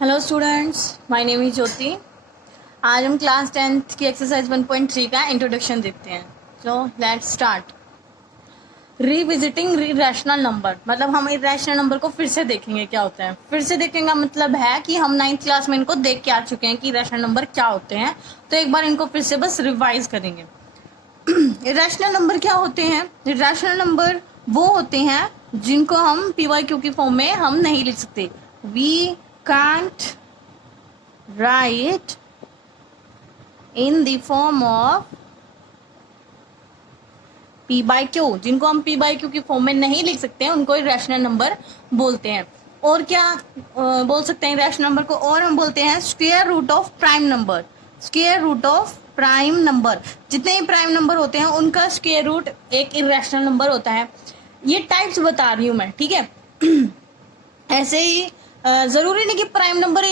Hello students, my name is Jyoti. आज हम class 10th की एक्सरसाइज 1.3 का इंट्रोडक्शन देखते हैं। So let's start. Revisiting irrational number, मतलब हम इरेशनल नंबर को फिर से देखेंगे क्या होता है। फिर से देखेंगे मतलब है कि हम 9th क्लास में इनको देख के आ चुके हैं कि इरेशनल नंबर क्या होते हैं, तो एक बार इनको फिर से बस रिवाइज करेंगे। इरेशनल नंबर क्या होते हैं? इरेशनल नंबर वो होते हैं जिनको हम PYQ की फॉर्म में हम नहीं लिख सकते। We can't write in the form of P by Q, जिनको हम P by Q की फॉर्म में नहीं लिख सकते हैं उनको इरेशनल नंबर बोलते हैं। और क्या बोल सकते हैं इरेशनल नंबर को? और हम बोलते हैं square root of prime number. Square root of prime number, जितने ही प्राइम नंबर होते हैं उनका स्क्वायर रूट एक इरेशनल नंबर होता है। ये टाइप्स बता रही हूं मैं, ठीक है। ऐसे ही जरूरी नहीं कि प्राइम नंबर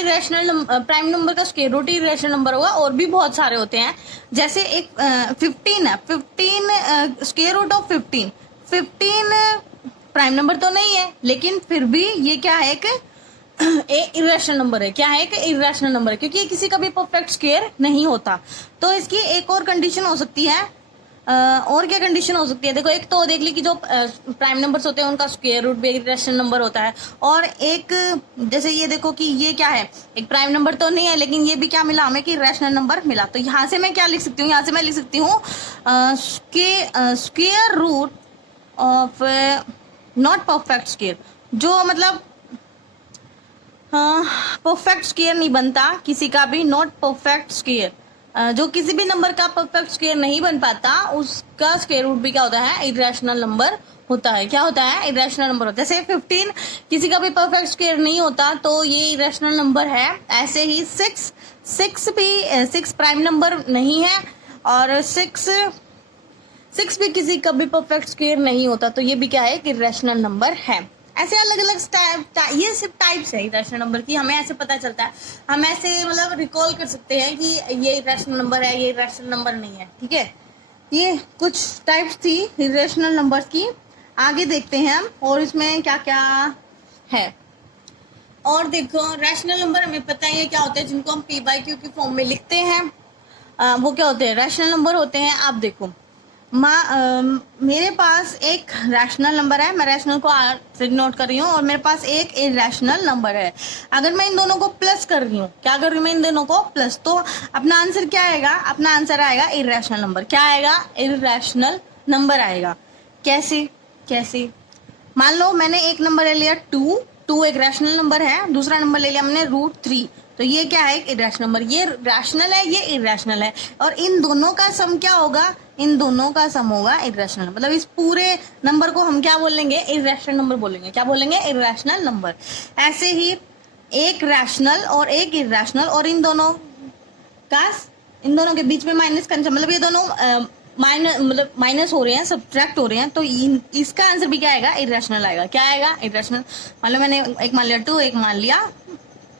प्राइम नंबर का स्क्वायर रूट ही इरेशनल नंबर होगा, और भी बहुत सारे होते हैं। जैसे एक 15 है, 15 square root of 15 prime number तो नहीं है, लेकिन फिर भी ये क्या है, एक इरेशनल नंबर है। क्या है? एक इरेशनल नंबर है, क्योंकि ये किसी का भी परफेक्ट स्क्वायर नहीं होता। तो इसकी एक और कंडीशन हो सकती है। और क्या कंडीशन हो सकती है? देखो, एक तो देख ली कि जो प्राइम नंबर्स होते हैं उनका स्क्वायर रूट भी एक रैशनल नंबर होता है। और एक जैसे ये देखो कि ये क्या है, एक प्राइम नंबर तो नहीं है, लेकिन ये भी क्या मिला हमें कि रैशनल नंबर मिला। तो यहाँ से मैं क्या लिख सकती हूँ? यहाँ से मैं लिख सकती हूँ square root of not perfect square, जो मतलब परफेक्ट स्क्वायर नहीं बनता किसी का भी, नॉट परफेक्ट स्क्वायर, जो किसी भी नंबर का परफेक्ट स्क्वायर नहीं बन पाता उसका स्क्वायर रूट भी क्या होता है? इरेशनल नंबर होता है। क्या होता है? इरेशनल नंबर होता है। जैसे 15 किसी का भी परफेक्ट स्क्वायर नहीं होता, तो ये इरेशनल नंबर है। ऐसे ही 6 प्राइम नंबर नहीं है, और 6 भी किसी का भी परफेक्ट स्क्वायर नहीं होता, तो ये भी क्या है? इरेशनल नंबर है। ऐसे अलग अलग ये सिर्फ टाइप्स है इरेशनल नंबर की, हमें ऐसे पता चलता है। हम ऐसे मतलब रिकॉल कर सकते हैं कि ये इरेशनल नंबर है, ये इरेशनल नंबर नहीं है, ठीक है। ये कुछ टाइप्स थी इरेशनल नंबर्स की। आगे देखते हैं हम और इसमें क्या क्या है। और देखो, रैशनल नंबर हमें पता ही है क्या होते हैं, जिनको हम P/Q की फॉर्म में लिखते हैं। वो क्या होते हैं? रैशनल नंबर होते हैं। आप देखो, मेरे पास एक रैशनल नंबर है, मैं रैशनल को फिर नोट कर रही हूँ, और मेरे पास एक इरेशनल नंबर है। अगर मैं इन दोनों को प्लस कर रही हूँ, क्या कर रही हूँ मैं? इन दोनों को प्लस, तो अपना आंसर क्या आएगा? अपना आंसर आएगा इरेशनल नंबर। क्या आएगा? इरेशनल नंबर आएगा। कैसे? कैसे? मान लो मैंने एक नंबर ले लिया 2 एक रैशनल नंबर है, दूसरा नंबर ले लिया हमने √3, तो ये क्या है? एक इरेशनल नंबर। ये रैशनल है, ये इरेशनल है, और इन दोनों का सम क्या होगा? इन दोनों का सम होगा इरेशनल। मतलब इस पूरे नंबर को हम क्या बोलेंगे? इरेशनल नंबर बोलेंगे। क्या बोलेंगे? Irrational number. ऐसे ही एक रैशनल और एक इरेशनल, और इन दोनों के बीच में माइनस का, मतलब ये दोनों माइनस हो रहे हैं, सब्ट्रैक्ट हो रहे हैं, तो इसका आंसर भी क्या आएगा? इरेशनल आएगा। क्या आएगा? इरेशनल। मान लो मैंने एक मान लिया 2, एक मान लिया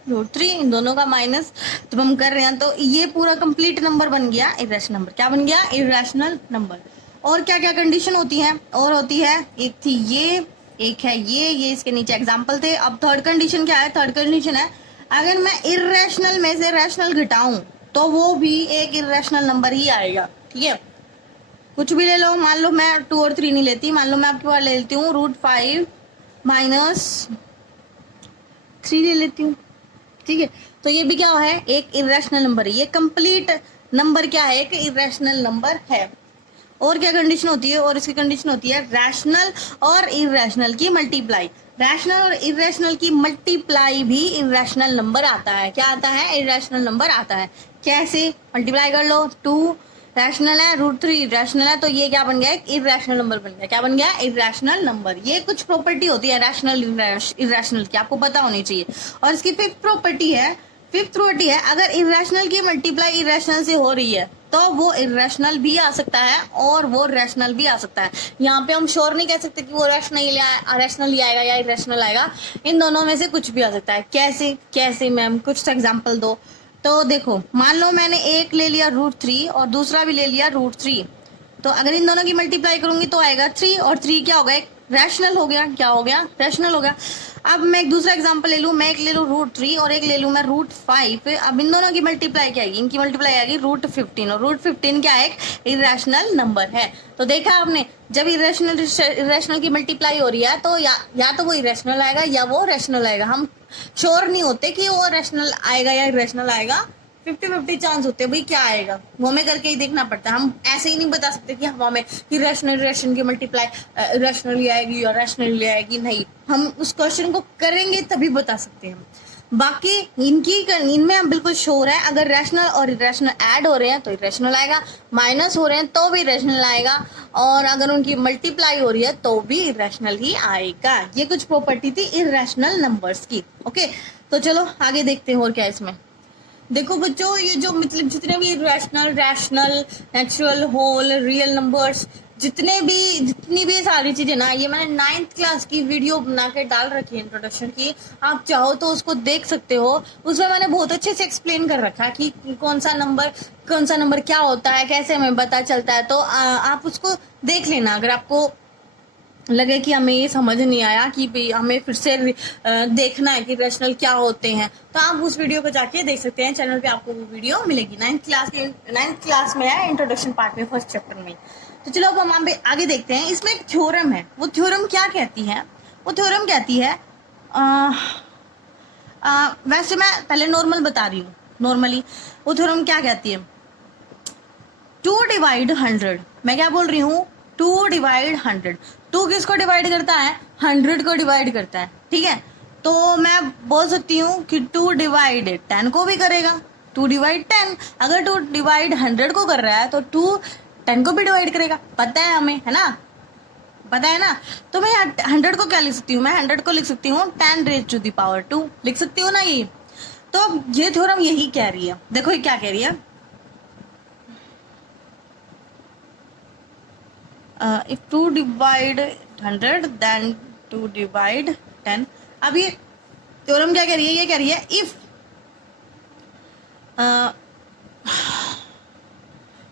√3, इन दोनों का माइनस जब हम कर रहे हैं, तो ये पूरा कंप्लीट नंबर बन गया इरेशनल नंबर। क्या बन गया? Irrational number. और क्या क्या कंडीशन होती है? और होती है, एक थी ये, एक है ये इसके नीचे एग्जाम्पल थे। अब थर्ड कंडीशन क्या है? थर्ड कंडीशन है, अगर मैं इरेशनल में से रैशनल घटाऊं तो वो भी एक इरेशनल नंबर ही आएगा, ठीक है। कुछ भी ले लो, मान लो मैं 2 और 3 नहीं लेती, मान लो मैं आपके पास ले लेती हूँ √5 - 3 ले लेती हूँ, ठीक है। तो ये भी क्या है? एक इरेशनल नंबर है। ये कंप्लीट नंबर क्या है? एक इरेशनल नंबर है। और क्या कंडीशन होती है? और इसकी कंडीशन होती है रैशनल और इरेशनल की मल्टीप्लाई। रैशनल और इरेशनल की मल्टीप्लाई भी इरेशनल नंबर आता है। क्या आता है? इरेशनल नंबर आता है। कैसे? मल्टीप्लाई कर लो, 2 रैशनल है, √3 रैशनल है, तो ये क्या बन गया? एक इरेशनल नंबर बन गया। क्या बन गया? Irrational number. ये कुछ प्रॉपर्टी होती है रैशनल इरेशनल की, आपको पता होनी चाहिए। और इसकी फिफ्थ प्रॉपर्टी है, अगर इरेशनल की मल्टीप्लाई इरेशनल से हो रही है तो वो इरेशनल भी आ सकता है और वो रैशनल भी आ सकता है। यहाँ पे हम श्योर नहीं कह सकते कि वो रैशनल ही आएगा या इरेशनल आएगा, इन दोनों में से कुछ भी आ सकता है। कैसे मैम? कुछ एग्जाम्पल दो। तो देखो, मान लो मैंने एक ले लिया √3 और दूसरा भी ले लिया √3, तो अगर इन दोनों की मल्टीप्लाई करूंगी तो आएगा 3, और 3 क्या होगा? एक रैशनल हो गया, क्या हो गया, रैशनल हो गया। अब मैं एक दूसरा एग्जांपल ले लूं, मैं एक ले लूं √3 और एक ले लूं मैं √5। अब इन दोनों की मल्टीप्लाई क्या आएगी, इनकी मल्टीप्लाई आएगी √15, और √15 क्या है, एक इरेशनल नंबर है। तो देखा आपने, जब इरेशनल की मल्टीप्लाई हो रही है तो या तो वो इरेशनल आएगा या वो रैशनल आएगा। हम श्योर नहीं होते कि वो रैशनल आएगा या इरेशनल आएगा, 50-50 चांस होते हैं भाई क्या आएगा, वो हमें करके ही देखना पड़ता है। हम ऐसे ही नहीं बता सकते कि हवा में कि रैशनल की मल्टीप्लाई रैशनली आएगी या रैशनली आएगी, नहीं, हम उस क्वेश्चन को करेंगे तभी बता सकते हैं। बाकी इनमें हम बिल्कुल श्योर है, अगर रैशनल और इरेशनल ऐड हो रहे हैं तो इरेशनल आएगा, माइनस हो रहे हैं तो भी इरेशनल आएगा, और अगर उनकी मल्टीप्लाई हो रही है तो भी इरेशनल ही आएगा। ये कुछ प्रॉपर्टी थी इरेशनल नंबर्स की। ओके, तो चलो आगे देखते हैं और क्या इसमें। देखो बच्चों, ये जो मतलब जितने भी rational, natural, whole, real numbers, जितनी भी सारी चीजें ना, ये मैंने 9th क्लास की वीडियो बना के डाल रखी है इंट्रोडक्शन की, आप चाहो तो उसको देख सकते हो। उसमें मैंने बहुत अच्छे से एक्सप्लेन कर रखा है कि कौन सा नंबर क्या होता है, कैसे हमें पता चलता है। तो आप उसको देख लेना। अगर आपको लगे कि हमें ये समझ नहीं आया कि हमें फिर से देखना है कि रैशनल क्या होते हैं, तो आप उस वीडियो को जाके देख सकते हैं, चैनल पे आपको वो वीडियो मिलेगी। 9th क्लास में है, इंट्रोडक्शन पार्ट में, फर्स्ट चैप्टर में। तो चलो अब हम आगे देखते हैं। इसमें एक थ्योरम है, वो थ्योरम क्या कहती है, वो थ्योरम कहती है वैसे मैं पहले नॉर्मल बता रही हूँ। नॉर्मली वो थ्योरम क्या कहती है, 2 डिवाइड 100, मैं क्या बोल रही हूँ, 2 डिवाइड 100। 2 किसको डिवाइड करता है, 100 को डिवाइड करता है, ठीक है। तो मैं बोल सकती हूँ कि 2 डिवाइड 10 को भी करेगा, 2 डिवाइड 10। अगर 2 डिवाइड 100 को कर रहा है तो 2 10 को भी डिवाइड करेगा, पता है हमें, है ना, पता है ना। तो मैं 100 को क्या लिख सकती हूँ, मैं 100 को लिख सकती हूँ 10⁻², लिख सकती हूँ ना ये। तो ये थ्योरम यही कह रही है। देखो ये क्या कह रही है, if 2 divide 100 then 2 divide 10। अब ये थ्योरम क्या कह रही है, ये कह रही है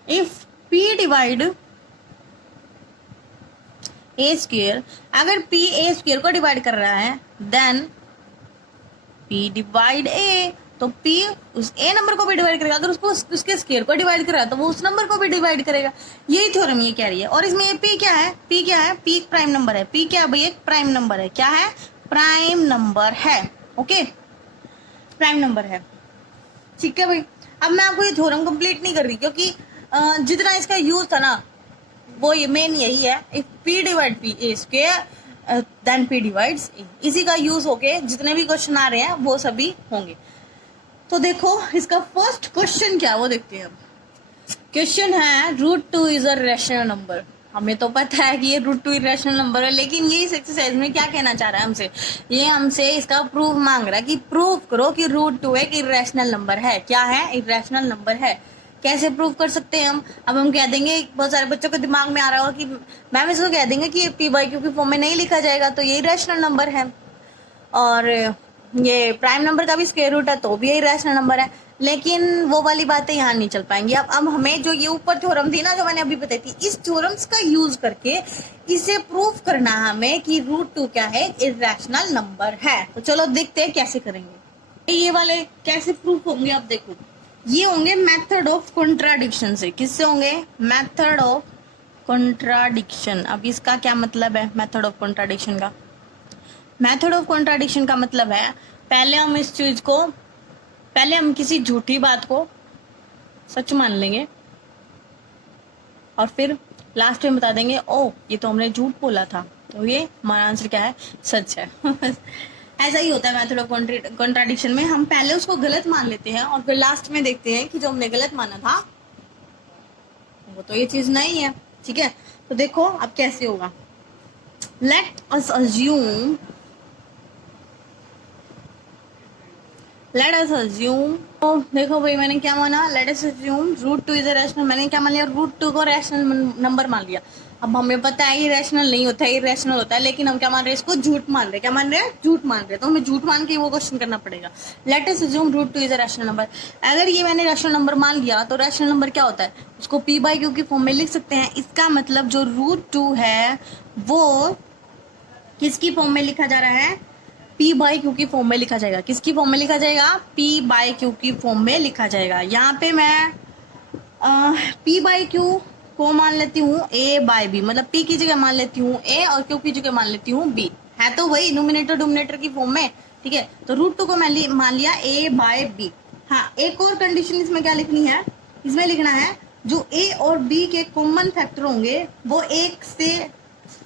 if p divide a square, अगर p a square को डिवाइड कर रहा है then p divide a, तो p उस a नंबर को भी डिवाइड करेगा। अगर उसको उसके स्क्वायर को डिवाइड कर रहा है तो वो उस नंबर को भी डिवाइड करेगा। यही थ्योरम ये कह रही है। और इसमें ये p क्या है, p क्या है, p एक प्राइम नंबर है। p क्या है भाई, एक प्राइम नंबर है। क्या है, प्राइम नंबर है। ओके, प्राइम नंबर है, ठीक है भाई। अब मैं आपको ये थ्योरम कंप्लीट नहीं कर रही, क्योंकि जितना इसका यूज था ना, वो ये मेन यही है, if p divide p a square then p divides a। इसी का यूज होके जितने भी क्वेश्चन आ रहे हैं वो सभी होंगे। तो देखो इसका फर्स्ट क्वेश्चन क्या है वो देखते हैं। क्वेश्चन है √2 इज अ रैशनल नंबर। हमें तो पता है कि ये √2 इरेशनल नंबर है, लेकिन ये इस एक्सरसाइज में क्या कहना चाह रहा है हमसे, ये हमसे इसका प्रूफ मांग रहा है कि प्रूव करो कि √2 एक इरेशनल नंबर है। क्या है, इरेशनल नंबर है। कैसे प्रूव कर सकते हैं हम, अब हम कह देंगे, बहुत सारे बच्चों के दिमाग में आ रहा होगा कि मैम इसको कह देंगे कि p/q की फॉर्म में नहीं लिखा जाएगा तो ये इरेशनल नंबर है, और ये प्राइम नंबर का भी स्क्वायर रूट है तो भी यही रैशनल नंबर है। लेकिन वो वाली बातें यहाँ नहीं चल पाएंगी। अब हमें जो ये ऊपर थ्योरम थी ना, जो मैंने अभी बताई थी, इस थ्योरम्स का यूज करके इसे प्रूफ करना हमें कि √2 क्या है, इरेशनल नंबर है। तो चलो देखते हैं कैसे करेंगे। ये वाले कैसे प्रूफ होंगे, अब देखो ये होंगे मेथड ऑफ कॉन्ट्राडिक्शन से। किससे होंगे, मेथड ऑफ कॉन्ट्राडिक्शन। अब इसका क्या मतलब है, मेथड ऑफ कॉन्ट्राडिक्शन का, मेथड ऑफ कॉन्ट्राडिक्शन का मतलब है पहले हम किसी झूठी बात को सच मान लेंगे और फिर लास्ट में बता देंगे ओ ये तो हमने झूठ बोला था, तो ये हमारा आंसर क्या है, सच है। ऐसा ही होता है मेथड ऑफ कॉन्ट्राडिक्शन में। हम पहले उसको गलत मान लेते हैं और फिर लास्ट में देखते हैं कि जो हमने गलत माना था वो तो ये चीज नहीं है। ठीक है, तो देखो अब कैसे होगा। लेट अस अज्यूम तो देखो भाई मैंने क्या माना, let us assume √2 is a rational. मैंने क्या मान लिया, √2 को रैशनल नंबर मान लिया। अब हमें पता है ये रैशनल नहीं होता है, इरेशनल होता है, लेकिन हम क्या मान रहे हैं, इसको झूठ मान रहे हैं। क्या मान रहे हैं, झूठ मान रहे हैं। तो हमें झूठ मान के वो क्वेश्चन करना पड़ेगा। Let us assume √2 is a rational number. अगर ये मैंने रैशनल नंबर मान लिया तो रैशनल नंबर क्या होता है, उसको p/q की फॉर्म में लिख सकते हैं। इसका मतलब जो √2 है वो किसकी फॉर्म में लिखा जा रहा है, P बाई क्यू की फॉर्म में लिखा जाएगा। किसकी फॉर्म में लिखा जाएगा, P बाई क्यू की फॉर्म में लिखा जाएगा। यहाँ पे मैं P बाई क्यू को मान लेती हूँ A बाई बी, मतलब P की जगह मान लेती हूँ A और Q की जगह मान लेती हूँ B, है तो वही न्यूमिनेटर डोमिनेटर की फॉर्म में, ठीक है। तो √2 को मैं मान लिया A बाई बी। हाँ, एक और कंडीशन इसमें क्या लिखनी है, इसमें लिखना है जो A और B के कॉमन फैक्टर होंगे वो एक से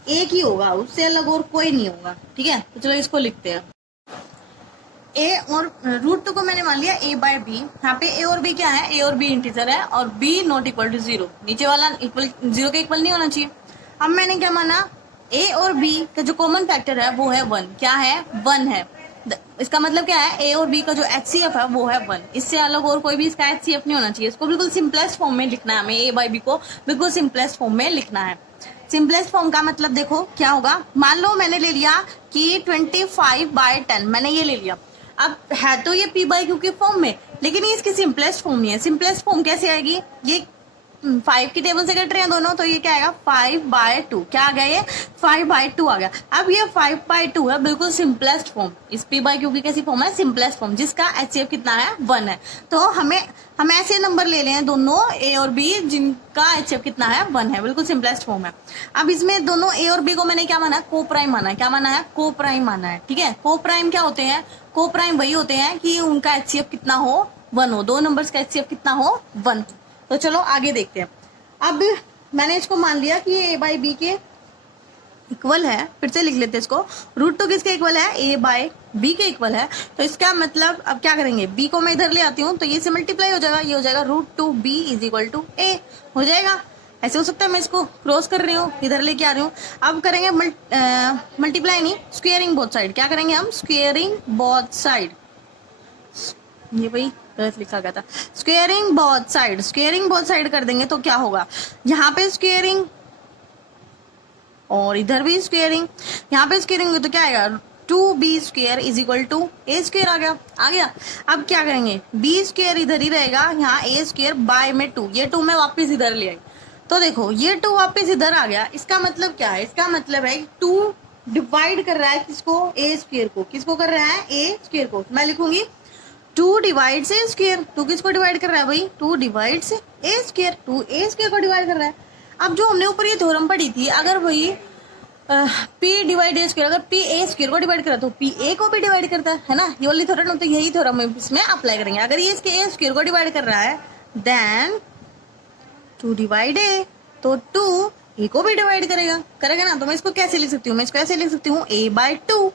एक ही होगा, उससे अलग और कोई नहीं होगा, ठीक है। तो चलो इसको लिखते हैं। A और √2 को मैंने मान लिया A बाय बी। यहाँ पे A और B क्या है, A और B इंटीजर है और B नॉट इक्वल टू 0, नीचे वाला इक्वल 0 के इक्वल नहीं होना चाहिए। अब मैंने क्या माना, A और B का जो कॉमन फैक्टर है वो है 1। क्या है, 1 है। इसका मतलब क्या है, A और B का जो HCF है वो है 1, इससे अलग और कोई भी इसका HCF नहीं होना चाहिए। इसको बिल्कुल सिंपलेस्ट फॉर्म में लिखना है हमें, A बाई बी को बिल्कुल सिंपलेस्ट फॉर्म में लिखना है। सिंपलेस्ट फॉर्म का मतलब देखो क्या होगा, मान लो मैंने ले लिया कि 25/10 मैंने ये ले लिया। अब है तो ये P बाई क्यू की फॉर्म में, लेकिन ये इसकी सिंपलेस्ट फॉर्म नहीं है। सिंपलेस्ट फॉर्म कैसे आएगी, ये 5 की टेबल से कट रहे हैं दोनों, तो ये क्या आएगा 5/2। क्या आ गया, ये 5/2 आ गया। अब ये 5/2 है, बिल्कुल सिंपलेस्ट फॉर्म। इस P बाई क्यू की कैसी फॉर्म है, सिंपलेस्ट फॉर्म, जिसका HCF कितना है, 1 है। तो हम ऐसे नंबर ले लें दोनों A और B जिनका HCF कितना है, 1 है, बिल्कुल सिंपलेस्ट फॉर्म है। अब इसमें दोनों A और B को मैंने क्या माना, को प्राइम माना है। क्या माना है, को प्राइम माना है, ठीक है। को प्राइम क्या होते हैं, को प्राइम वही होते हैं कि उनका HCF कितना हो, 1 हो, दो नंबर्स का HCF कितना हो, 1। तो चलो आगे देखते हैं। अब मैंने इसको मान लिया कि A बाई बी के इक्वल है, फिर से लिख लेते हैं इसको। √2 किसके इक्वल है, A बाई बी के इक्वल है। तो इसका मतलब अब क्या करेंगे, B को मैं इधर ले आती हूँ तो ये से मल्टीप्लाई हो जाएगा, ये हो जाएगा √2B is equal to A हो जाएगा। ऐसे हो सकता है, मैं इसको क्रॉस कर रही हूँ, इधर लेके आ रही हूँ। अब करेंगे मल्टीप्लाई नहीं, स्क्वेयरिंग बोथ साइड। क्या करेंगे हम, स्क्वेयरिंग बोथ साइड। ये भाई गलत लिखा गया था, squaring both side. Squaring both side कर देंगे तो क्या होगा, यहाँ पे स्क्वेयरिंग और इधर भी स्क्वेयरिंग। यहाँ पे स्क्वेयरिंग हुई तो क्या आएगा, 2B² is equal to A² आ गया। अब क्या करेंगे, B² इधर ही रहेगा, यहाँ A² बाय में 2, ये 2 में वापस इधर ले आई। तो देखो ये 2 वापस इधर आ गया। इसका मतलब क्या है, इसका मतलब है 2 डिवाइड कर रहा है किसको, A² को। किसको कर रहा है, A² को। मैं लिखूंगी 2 डिवाइड्स A²। 2 किसको डिवाइड कर रहा है भाई, 2 डिवाइड्स A²। 2 A² को डिवाइड कर रहा है। अब जो हमने ऊपर ये थ्योरम पढ़ी थी, अगर वही P डिवाइड A², अगर P A² को डिवाइड करा तो P A को भी डिवाइड करता है ना, ये वाली थ्योरम। तो यही थ्योरम इसमें अप्लाई करेंगे। अगर ये इसके A² को डिवाइड कर रहा है देन 2 डिवाइड A, तो 2 A को भी डिवाइड करेगा ना। तो मैं इसको कैसे लिख सकती हूँ, मैं इसको ऐसे लिख सकती हूँ A/2,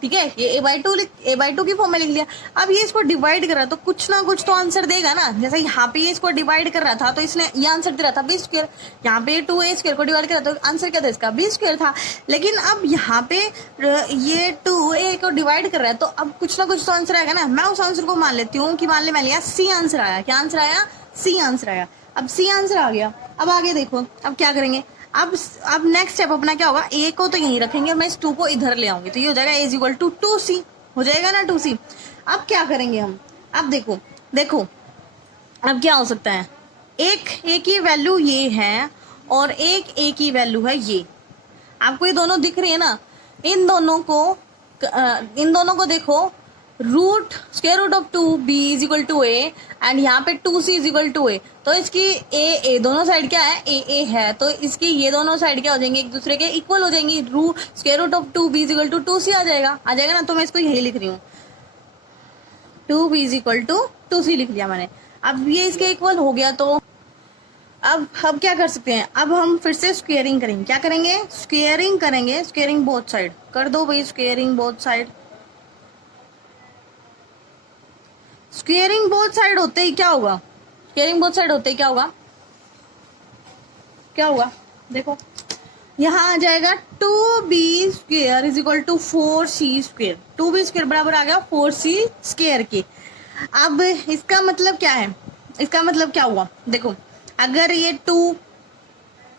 ठीक है। ये A/2 की फॉर्म में लिख लिया। अब ये इसको डिवाइड कर रहा है तो कुछ ना कुछ तो आंसर देगा ना। जैसे यहाँ पे ये इसको डिवाइड कर रहा था तो इसने ये आंसर दे रहा था B²। यहाँ पे 2A² को डिवाइड कर रहा था तो आंसर क्या था इसका, B² था। लेकिन अब यहाँ पे ये 2A को डिवाइड कर रहा है तो अब कुछ ना कुछ तो आंसर आएगा ना। मैं उस आंसर को मान लेती हूँ कि मान ले मैं लिया C आंसर आया। क्या आंसर आया, C आंसर आया। अब C आंसर आ गया। अब आगे देखो, अब क्या करेंगे, अब नेक्स्ट स्टेप अपना क्या होगा, A को तो यहीं रखेंगे, मैं इस 2 को इधर ले आऊंगी तो ये हो जाएगा A is equal to 2C हो जाएगा ना, 2C। अब क्या करेंगे हम, अब देखो अब क्या हो सकता है, एक A की वैल्यू ये है और एक A की वैल्यू है ये। आपको ये दोनों दिख रही है ना, इन दोनों को देखो, square root of 2B is equal to A and यहाँ पे 2C is equal to A। तो इसकी A दोनों साइड क्या है, A है, तो इसकी ये दोनों साइड क्या हो जाएंगे, एक दूसरे के इक्वल हो जाएंगी। Square root of 2B is equal to 2C आ जाएगा ना। तो मैं इसको यही लिख रही हूँ, 2B is equal to 2C लिख लिया मैंने। अब ये इसके इक्वल हो गया तो अब क्या कर सकते हैं, अब हम फिर से स्क्वेयरिंग करेंगे। क्या करेंगे, स्क्वेयरिंग करेंगे, स्क्वेयरिंग बोथ साइड कर दो भाई, squaring both side. Squaring both side होते ही क्या होगा, स्क्वेयरिंग बोथ साइड होते ही क्या होगा, देखो यहाँ आ जाएगा 2B² is equal to 4C²। 2B² बराबर आ गया 4C² के। अब इसका मतलब क्या है, इसका मतलब क्या हुआ, देखो अगर ये 2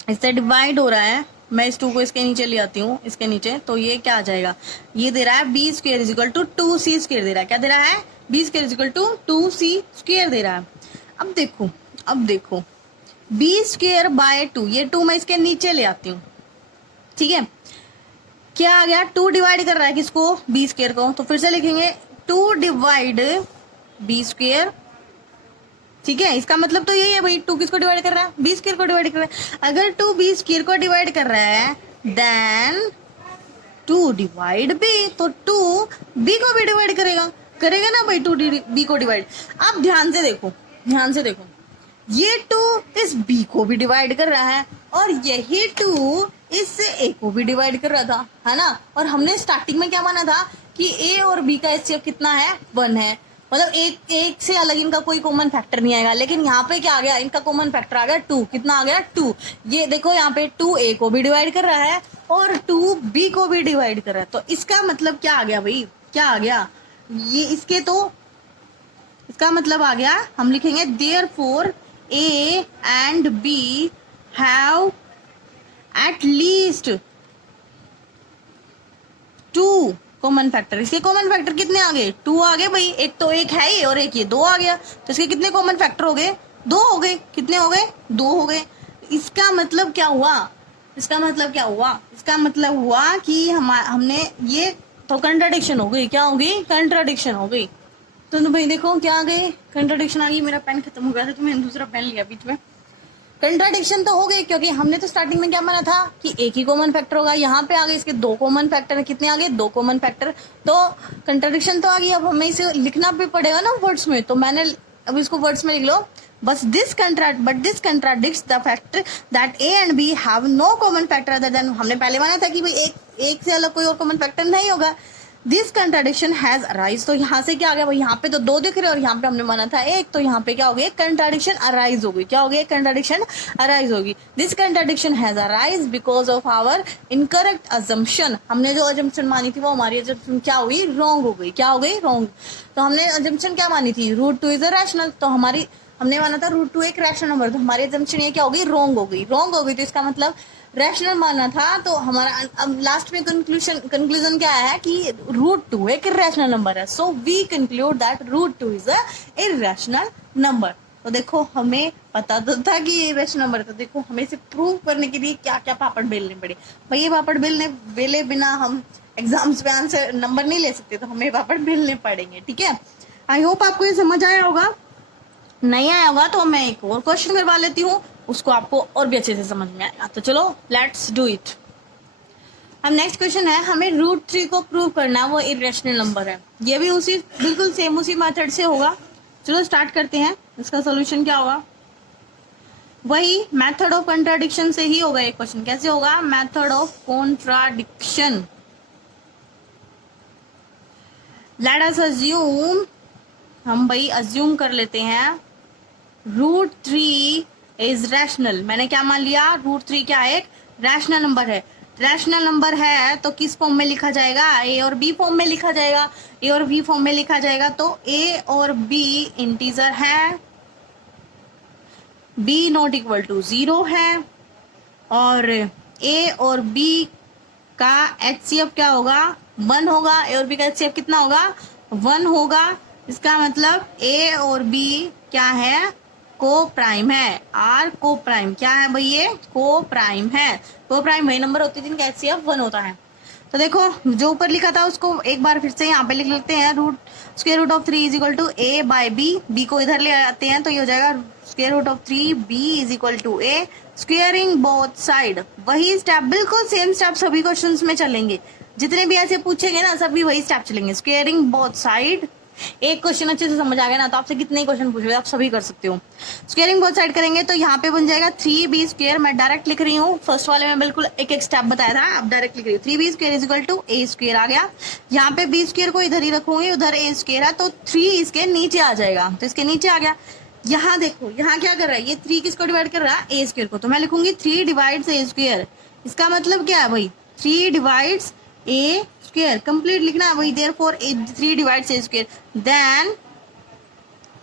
इससे डिवाइड हो रहा है, मैं इस 2 को इसके नीचे ले आती हूँ, इसके नीचे, तो ये क्या आ जाएगा, ये दे रहा है B² is equal to 2C² दे रहा है। क्या दे रहा है, B² is equal to 2C² दे रहा है। अब देखो B² बाय 2, ये 2 मैं इसके नीचे ले आती हूँ, ठीक है। क्या आ गया, 2 डिवाइड कर रहा है किसको, बी स्क्वायर को, तो फिर से लिखेंगे 2 डिवाइड बी स्क्वायर, ठीक है। इसका मतलब तो यही है भाई, 2 किसको डिवाइड कर रहा है, बी स्क्वायर को डिवाइड कर रहा है। अगर 2 बी स्क्वायर को डिवाइड कर रहा है देन 2 डिवाइड बी, तो 2 बी को भी डिवाइड करेगा, करेगा ना भाई, 2 बी को डिवाइड। अब ध्यान से देखो, ध्यान से देखो, ये 2 इस बी को भी डिवाइड कर रहा है और यही 2 इस ए को भी डिवाइड कर रहा था, है ना। और हमने स्टार्टिंग में क्या माना था कि ए और बी का एचसीएफ कितना है, 1 है, मतलब एक से अलग इनका कोई कॉमन फैक्टर नहीं आएगा। लेकिन यहाँ पे क्या आ गया, इनका कॉमन फैक्टर आ गया 2, कितना आ गया 2। ये देखो यहाँ पे 2 ए को भी डिवाइड कर रहा है और 2 बी को भी डिवाइड कर रहा है, तो इसका मतलब क्या आ गया भाई, क्या आ गया, ये इसके तो इसका मतलब आ गया, हम लिखेंगे therefore a and b have at least 2 common factor. इसके कॉमन फैक्टर कितने आ गए, 2 आ गए भाई, एक तो एक है ये और एक ये 2 आ गया, तो इसके कितने कॉमन फैक्टर हो गए, 2 हो गए, कितने हो गए, 2 हो गए। इसका मतलब क्या हुआ, इसका मतलब क्या हुआ, इसका मतलब हुआ कि हमने ये तो कंट्राडिक्शन हो गई, क्या हो गई, कंट्राडिक्शन हो गई। तो भाई देखो क्या आ गई, कंट्राडिक्शन आ गई। मेरा पेन खत्म हो गया था तो मैंने दूसरा पेन लिया बीच में। कंट्राडिक्शन तो हो गई क्योंकि हमने तो स्टार्टिंग में क्या माना था कि एक ही कॉमन फैक्टर होगा, यहाँ पे आ गए इसके 2 कॉमन फैक्टर है, कितने आ गए, 2 कॉमन फैक्टर, तो कंट्राडिक्शन तो आ गई। अब हमें इसे लिखना भी पड़ेगा ना वर्ड्स में, तो मैंने अब इसको वर्ड्स में लिख लो, बस this contradicts the fact that a and b have no common factor other than, हमने पहले माना था कि भाई एक से अलग कोई और कॉमन फैक्टर नहीं होगा। दिस कंट्राडिक्शन हैज अराइज, तो यहाँ से क्या आ गया भाई, यहाँ पे तो 2 दिख रहे और यहाँ पे हमने माना था 1, तो यहाँ पे क्या हो गया, कंट्राडिक्शन अराइज होगी, क्या हो गया, कंट्राडिक्शन अराइज होगी। This contradiction has arise because of our incorrect assumption, हमने जो अजम्पशन मानी थी वो हमारी अजम्पशन क्या हुई, रॉन्ग हो गई, क्या हो गई, रॉन्ग। तो हमने अजम्पशन क्या मानी थी, √2 इज अ रैशनल, तो हमारी हमने माना था √2 एक रैशनल नंबर, तो हमारी अजम्पशन ये क्या हो गई, रॉन्ग हो गई, रॉन्ग हो गई। तो इसका मतलब रैशनल माना था, तो हमारा अब लास्ट में कंक्लूजन क्या है कि √2 एक इरेशनल नंबर है, so we conclude that √2 is a irrational number. तो देखो हमें पता तो था कि ये इरेशनल नंबर है, तो देखो हमें इसे प्रूव करने के लिए क्या क्या पापड़ बेलने पड़े भाई। ये पापड़ बेले बिना हम एग्जाम्स पे आंसर नंबर नहीं ले सकते, तो हमें पापड़ बेलने पड़ेंगे, ठीक है। आई होप आपको ये समझ आया होगा, नहीं आया होगा तो मैं एक और क्वेश्चन करवा लेती हूँ, उसको आपको और भी अच्छे से समझ में आएगा। तो चलो लेट्स डू इट। अब नेक्स्ट क्वेश्चन है, हमें √3 को प्रूव करना है, वो इरेशनल नंबर है। ये भी उसी बिल्कुल सेम उसी मेथड से होगा। चलो स्टार्ट करते हैं। इसका सोल्यूशन क्या होगा, वही मेथड ऑफ कंट्राडिक्शन से ही होगा। एक क्वेश्चन कैसे होगा, method of contradiction. Let us assume, हम भाई अज्यूम कर लेते हैं √3 इज रैशनल। मैंने क्या मान लिया, √3 क्या है, एक रैशनल नंबर है। रैशनल नंबर है तो किस फॉर्म में लिखा जाएगा, ए और बी फॉर्म में लिखा जाएगा। ए और बी फॉर्म में लिखा जाएगा तो ए और बी इंटीजर है, बी नॉट इक्वल टू 0 है, और ए और बी का एचसीएफ क्या होगा, 1 होगा। ए और बी का एचसीएफ कितना होगा, 1 होगा। इसका मतलब ए और बी क्या है, को प्राइम है। आर को प्राइम क्या है भाई, ये को प्राइम है। को प्राइम वही नंबर होती है जिनका एचसीएफ 1 होता है। तो देखो जो ऊपर लिखा था उसको एक बार फिर से यहाँ पे लिख लेते हैं, √3 is equal to a by b. B को इधर ले आते हैं तो ये हो जाएगा √3 b is equal to a, squaring both side. वही स्टेप, बिल्कुल सेम स्टेप सभी क्वेश्चंस में चलेंगे, जितने भी ऐसे पूछेंगे ना सभी वही स्टेप चलेंगे। स्क्वेयरिंग बोथ साइड, एक क्वेश्चन अच्छे से समझ आ गया ना तो आपसे कितने क्वेश्चन पूछ रहे आप सभी कर सकते हो। स्क्वेयरिंग बोथ साइड करेंगे तो यहाँ पे बन जाएगा 3b²। मैं डायरेक्ट लिख रही हूँ, फर्स्ट वाले में बिल्कुल एक एक स्टेप बताया था, अब डायरेक्ट लिख रही हूँ। 3b² is equal to a² आ गया। यहाँ पे b² को इधर ही रखूंगी, उधर a² है तो 3 इसके नीचे आ जाएगा, तो इसके नीचे आ गया। यहाँ देखो यहाँ क्या कर रहा है, ये 3 किसको डिवाइड कर रहा है, a² को, तो मैं लिखूंगी 3 डिवाइड्स a²। इसका मतलब क्या है भाई, 3 डिवाइड्स a², कंप्लीट लिखना है भाई। Therefore 3 divides a², then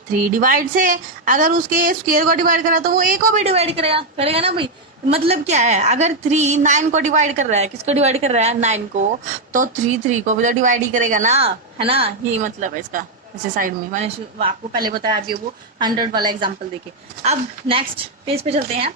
3 divide से अगर उसके स्क्वायर को डिवाइड करा तो वो a को भी डिवाइड करेगा ना भाई। मतलब क्या है, अगर 3 9 को डिवाइड कर रहा है, किसको डिवाइड कर रहा है, 9 को, तो 3 को भी तो डिवाइड ही करेगा ना, है ना। यही मतलब है इसका। इसे साइड में मैंने आपको पहले बताया, अभी वो 100 वाला एग्जांपल देखे। अब नेक्स्ट पेज पे चलते हैं।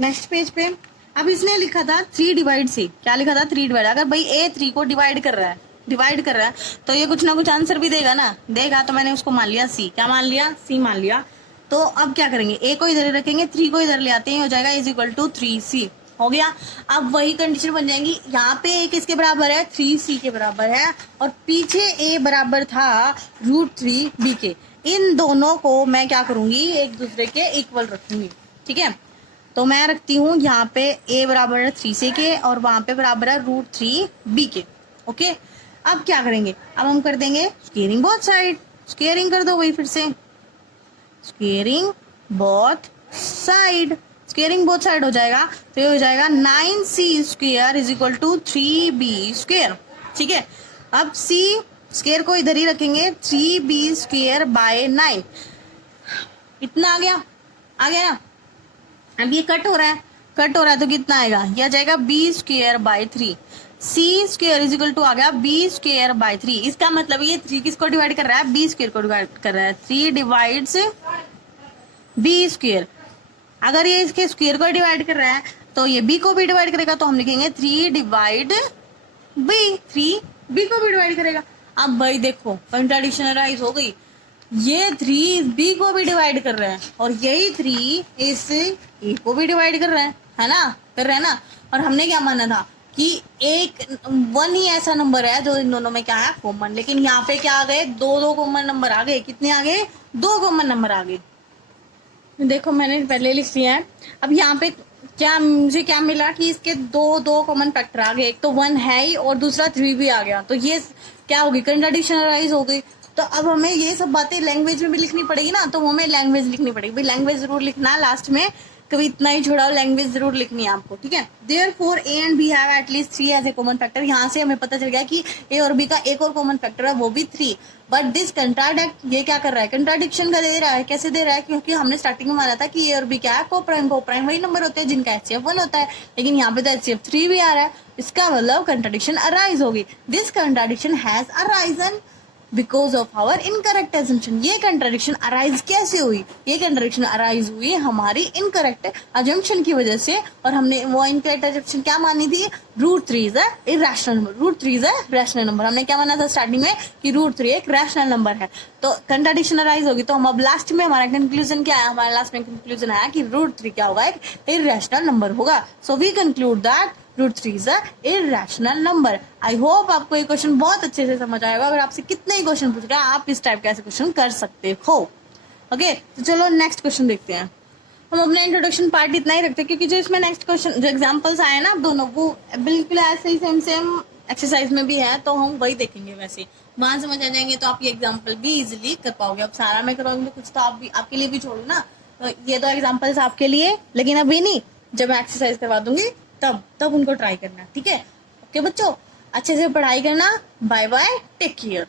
नेक्स्ट पेज पे अब इसने लिखा था 3 डिवाइड सी, क्या लिखा था 3 डिवाइड। अगर भाई ए 3 को डिवाइड कर रहा है तो ये कुछ ना कुछ आंसर भी देगा ना, देगा। तो मैंने उसको मान लिया सी, क्या मान लिया, सी मान लिया। तो अब क्या करेंगे, ए को इधर रखेंगे, 3 को इधर ले आते हैं, हो जाएगा इज इक्वल टू 3c, हो गया। अब वही कंडीशन बन जाएंगी, यहाँ पे ए किसके बराबर है, 3c के बराबर है, और पीछे ए बराबर था √3b के। इन दोनों को मैं क्या करूंगी, एक दूसरे के इक्वल रखूंगी, ठीक है। तो मैं रखती हूँ यहाँ पे a बराबर है 3c के और वहां पे बराबर है √3b के, ओके। अब क्या करेंगे, अब हम कर देंगे स्क्वेयरिंग बोथ साइड, स्क्वेयरिंग कर दो वही फिर से, squaring both side, squaring both side हो जाएगा। तो ये हो जाएगा 9c square is equal to 3b square, ठीक है। अब c स्क्वेयर को इधर ही रखेंगे, 3b स्क्वेयर बाय 9, इतना आ गया ना। अब ये कट हो रहा है तो कितना आएगा, ये आ जाएगा b square by 3, c square is equal to आ गया b स्क्वेयर बाय 3। इसका मतलब ये 3 किसको डिवाइड कर रहा है, b स्क्वेयर को डिवाइड कर रहा है, 3 डिवाइड्स b स्क्वेयर। अगर ये इसके स्क्वेयर को डिवाइड कर रहा है तो ये b को भी डिवाइड करेगा, तो हम लिखेंगे 3 डिवाइड b, 3 b को भी डिवाइड करेगा। अब भाई देखो कंट्राडिक्शन अराइज हो गई, ये 3 b को भी डिवाइड कर रहा है और यही 3 इस a को भी डिवाइड कर रहा है ना। और हमने क्या माना था कि एक 1 ही ऐसा नंबर है जो इन दोनों में क्या है, कॉमन। लेकिन यहाँ पे क्या आ गए, 2 कॉमन नंबर आ गए। कितने आ गए, 2 कॉमन नंबर आ गए। देखो मैंने पहले लिख लिया है। अब यहाँ पे मुझे क्या मिला कि इसके 2 कॉमन फैक्टर आ गए, एक तो 1 है ही और दूसरा 3 भी आ गया। तो ये क्या होगी, कंट्राडिक्शन अराइज हो गई। तो अब हमें ये सब बातें लैंग्वेज में भी लिखनी पड़ेगी ना, तो हमें लैंग्वेज लिखनी पड़ेगी। भाई लैंग्वेज जरूर लिखना है लास्ट में, कभी इतना ही छोड़ा, लैंग्वेज जरूर लिखनी है आपको, ठीक है। Therefore A and B have at least 3 as a common factor। यहाँ से हमें पता चल गया कि A और B का एक और कॉमन फैक्टर है, वो भी 3। बट दिस कंट्राडिक्ट, ये क्या कर रहा है, कंट्राडिक्शन का दे रहा है। कैसे दे रहा है, क्योंकि हमने स्टार्टिंग में माना था कि A और B क्या है, को प्राइम वही नंबर होते हैं जिनका HCF 1 होता है। लेकिन यहाँ पे तो HCF 3 भी आ रहा है, इसका मतलब कंट्राडिक्शन अराइज होगी। This contradiction has arisen because of our incorrect assumption. ये कंट्राडिक्शन अराइज कैसे हुई, ये कंट्राडिक्शन अराइज हुई हमारी इनकरेक्ट एजम्पशन की वजह से। और हमने वो इनकरेक्ट एजम्पशन क्या मानी थी, √3 is a irrational number, √3 is a rational number. हमने क्या माना था स्टार्टिंग में कि √3 एक रैशनल नंबर है। तो कंट्राडिक्शन अराइज होगी। तो हम अब लास्ट में हमारा कंक्लूजन क्या है, हमारा लास्ट में कंक्लूजन आया कि √3 क्या होगा, एक इरेशनल नंबर होगा। So we conclude that √3 is a irrational number. I hope आपको ये क्वेश्चन बहुत अच्छे से समझ आएगा। अगर आपसे कितने ही क्वेश्चन पूछ रहे हैं, आप इस टाइप के ऐसे क्वेश्चन कर सकते हो। ओके, तो चलो नेक्स्ट क्वेश्चन देखते हैं। हम अपना इंट्रोडक्शन पार्ट इतना ही रखते हैं, क्योंकि जो इसमें नेक्स्ट क्वेश्चन जो एग्जांपल्स आए ना दोनों, वो बिल्कुल ऐसे ही सेम एक्सरसाइज में भी है, तो हम वही देखेंगे। वैसे वहां समझ आ जाएंगे तो आप ये एग्जाम्पल भी इजिली कर पाओगे। अब सारा मैं करवाऊंगी, कुछ तो आप भी आपके लिए भी छोड़ू ना। तो ये 2 एग्जाम्पल्स आपके लिए, लेकिन अभी नहीं, जब मैं एक्सरसाइज करवा दूंगी तब उनको ट्राई करना, ठीक है। ओके बच्चों, अच्छे से पढ़ाई करना। Bye bye, take care.